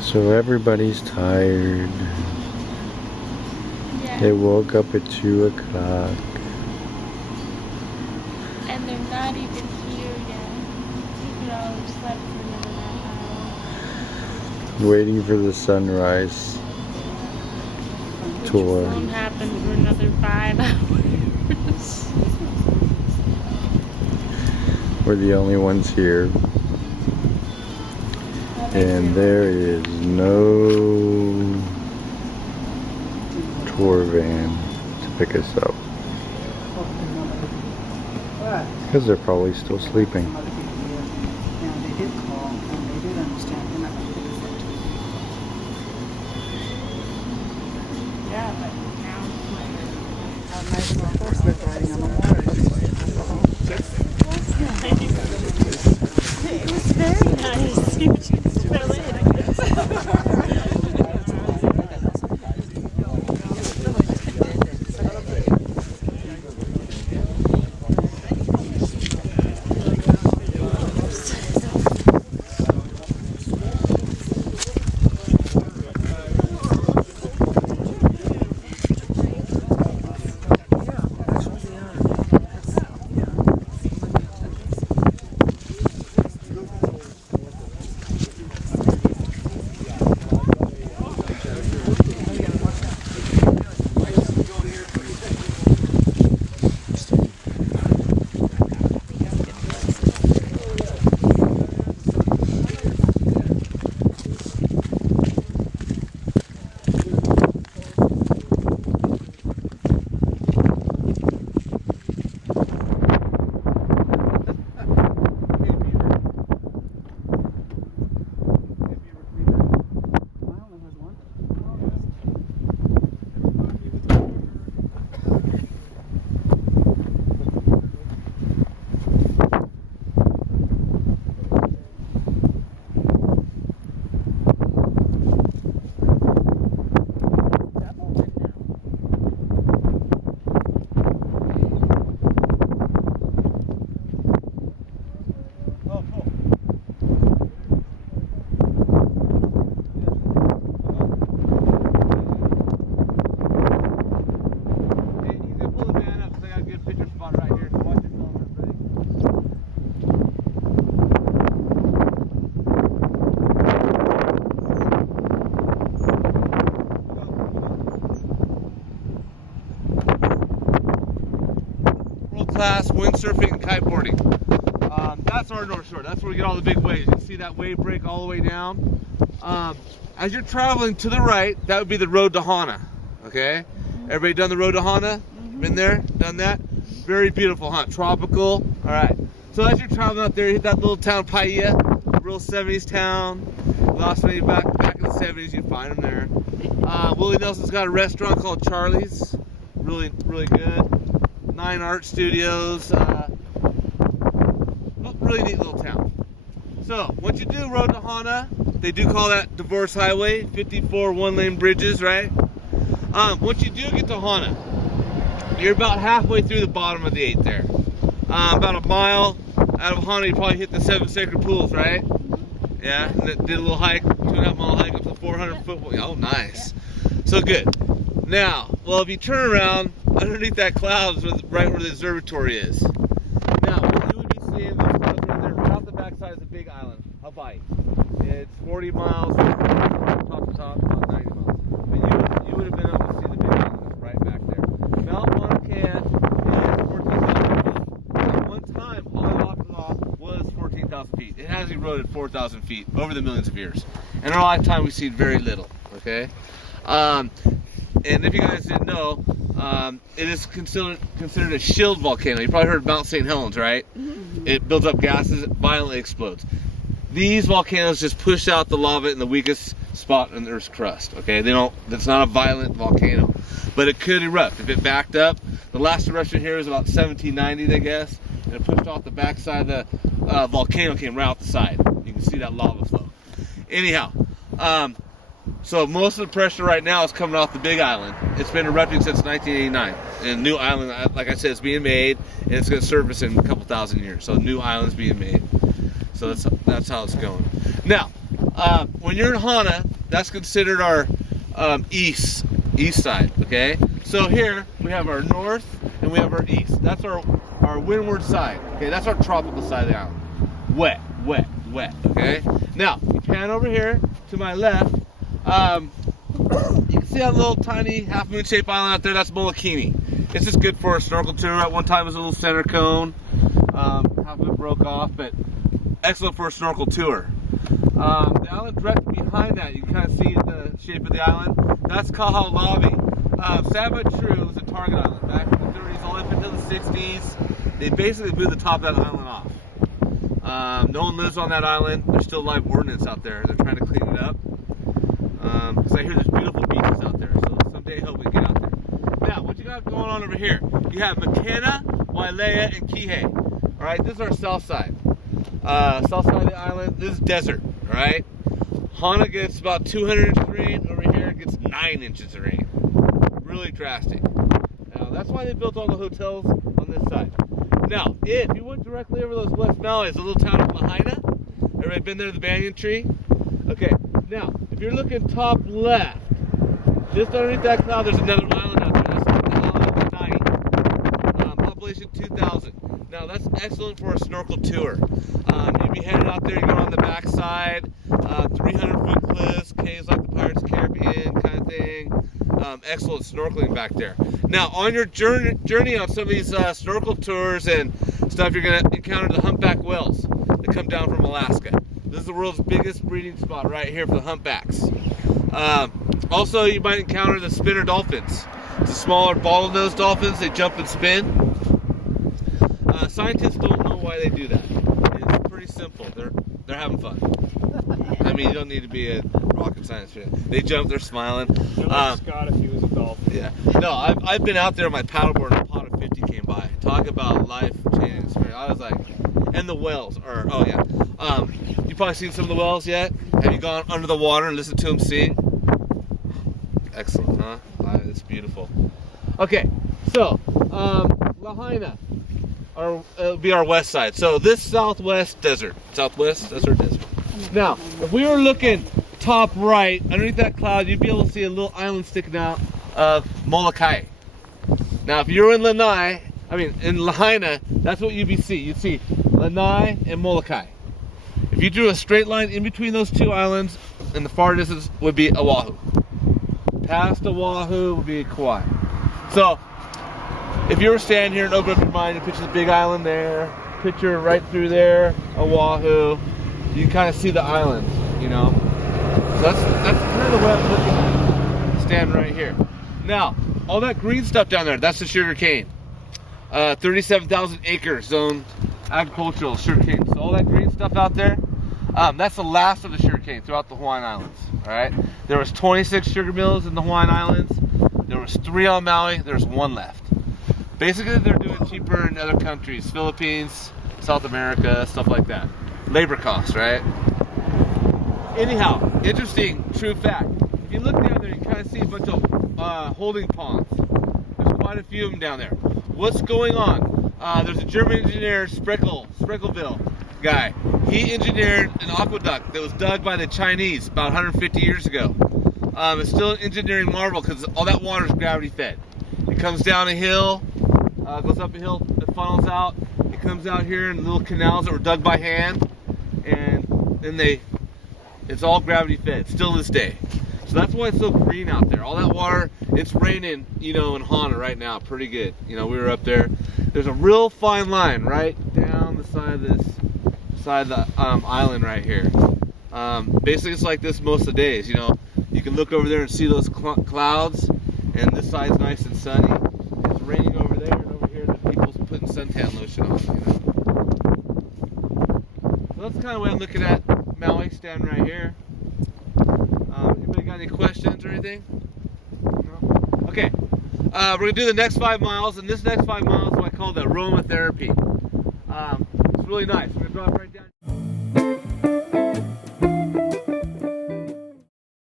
So everybody's tired. Yeah. They woke up at 2 o'clock. And they're not even here yet. We could all have slept for another half Waiting for the sunrise hour. Which tour. won't happen for another 5 hours. We're the only ones here. And there is no tour van to pick us up. Because they're probably still sleeping. Yeah, but now Nice horseback riding on the water. it was very nice. You just fell in. Class windsurfing and kiteboarding. That's our North Shore. That's where we get all the big waves. You see that wave break all the way down. As you're traveling to the right, that would be the road to Hana. Okay? Everybody done the road to Hana? Been there? Done that? Very beautiful, huh? Tropical. All right. So as you're traveling out there, you hit that little town Paia, a real 70s town. Lost me back in the 70s, you find them there. Willie Nelson's got a restaurant called Charlie's. Really, really good. 9 art studios, really neat little town. So once you do road to Hana, they do call that divorce highway, 54 one-lane bridges, right? Once you do get to Hana, you're about halfway through the bottom of the 8 there. About a mile out of Hana, you probably hit the 7 sacred pools, right? Yeah, and did a little hike, 2.5 mile hike up to 400 foot. Oh, nice. So good. Now, well, if you turn around, underneath that cloud is right where the observatory is. Now, what you would be seeing, those clouds right there, right off the backside is the big island, Hawaii. It's 40 miles from top to top, about 90 miles. But you would have been able to see the big island right back there. Mount Monacan is 14,000 feet. At one time, Honolulu was 14,000 feet. It has eroded 4,000 feet over the millions of years. In our lifetime, we've seen very little, okay? And if you guys didn't know, it is considered a shield volcano. You probably heard of Mount St. Helens, right? Mm-hmm. It builds up gases, it violently explodes. These volcanoes just push out the lava in the weakest spot in the Earth's crust. Okay, that's not a violent volcano, but it could erupt if it backed up. The last eruption here was about 1790, they guess, and it pushed off the backside of the volcano, came right out the side. You can see that lava flow. Anyhow. So most of the pressure right now is coming off the Big Island. It's been erupting since 1989. And a new island, like I said, is being made, and it's going to surface in a couple thousand years. So a new island's being made. So that's how it's going. Now, When you're in Hana, that's considered our east side, okay? So here we have our north and we have our east. That's our windward side, okay? That's our tropical side of the island. Wet, wet, wet, okay? Now, you pan over here to my left. You can see that little tiny half moon shaped island out there. That's Molokini. It's just good for a snorkel tour. At one time it was a little center cone. Half of it broke off, but excellent for a snorkel tour. The island directly behind that, you can kind of see the shape of the island. That's Kahalavi. Sad but true, it was a target island. Back in the 30s, all the way up into the 60s, they basically blew the top of that island off. No one lives on that island. There's still live ordnance out there. They're trying to clean it up. Because I hear there's beautiful beaches out there, so someday I hope we get out there. Now, what you got going on over here? You have Makena, Wailea, and Kihei. All right, this is our south side. South side of the island, this is desert, all right? Hana gets about 200 inches of rain. Over here, it gets 9 inches of rain. Really drastic. Now, that's why they built all the hotels on this side. Now, if you went directly over those West Maui, it's a little town of Lahaina. Everybody been there to the banyan tree? Okay, now, if you're looking top left, just underneath that cloud, there's another island out there. That's the island of Lanai. Population 2,000. Now, that's excellent for a snorkel tour. You'd be headed out there, you go on the backside, 300-foot cliffs, caves like the Pirates of the Caribbean kind of thing. Excellent snorkeling back there. Now, on your journey on some of these snorkel tours and stuff, you're going to encounter the humpback whales that come down from Alaska. This is the world's biggest breeding spot right here for the humpbacks. Also, you might encounter the spinner dolphins. The smaller bottlenose dolphins, they jump and spin. Scientists don't know why they do that. It's pretty simple. They're having fun. I mean, you don't need to be a rocket science fan. They jump, they're smiling. Scott if he was a dolphin. Yeah. No, I've been out there on my paddleboard and a pot of 50 came by. Talk about life-changing experience. I was like, and the whales are, oh yeah. You probably seen some of the whales yet? Have you gone under the water and listened to them sing? Excellent, huh? It's beautiful. Okay, so Lahaina, it'll be our west side. So this southwest desert. Now, if we were looking top right, underneath that cloud, you'd be able to see a little island sticking out of Molokai. Now, if you're in in Lahaina, that's what you'd see. You'd see Lanai and Molokai. If you drew a straight line in between those two islands, and the far distance would be Oahu. Past Oahu would be Kauai. So, if you were standing here and open up your mind and picture the big island there, picture right through there, Oahu, you can kind of see the islands, you know. So that's kind of the way I'm looking at it, standing right here. Now, all that green stuff down there, that's the sugar cane. 37,000 acres zoned agricultural sugar cane. So all that green stuff out there, that's the last of the sugar cane throughout the Hawaiian Islands. All right, there was 26 sugar mills in the Hawaiian Islands. There was 3 on Maui. There's 1 left. Basically, they're doing cheaper in other countries, Philippines, South America, stuff like that. Labor costs, right? Anyhow, interesting, true fact. If you look down there, you kind of see a bunch of holding ponds. There's quite a few of them down there. What's going on? There's a German engineer, Spreckelville guy. He engineered an aqueduct that was dug by the Chinese about 150 years ago. It's still an engineering marvel because all that water is gravity fed. It comes down a hill, goes up a hill, it funnels out. It comes out here in little canals that were dug by hand, and then it's all gravity fed, still to this day. So that's why it's so green out there. All that water, it's raining, you know, in Hana right now, pretty good. You know, we were up there. There's a real fine line right down the side of the island right here. Basically, it's like this most of the days. You know, you can look over there and see those clouds, and this side's nice and sunny. It's raining over there, and over here, the people's putting suntan lotion on. You know, so that's kind of what I'm looking at. Maui, standing right here. Anybody got any questions or anything? No? Okay. We're going to do the next 5 miles, and this next 5 miles is what I call the aromatherapy. It's really nice. We're going to drop right down.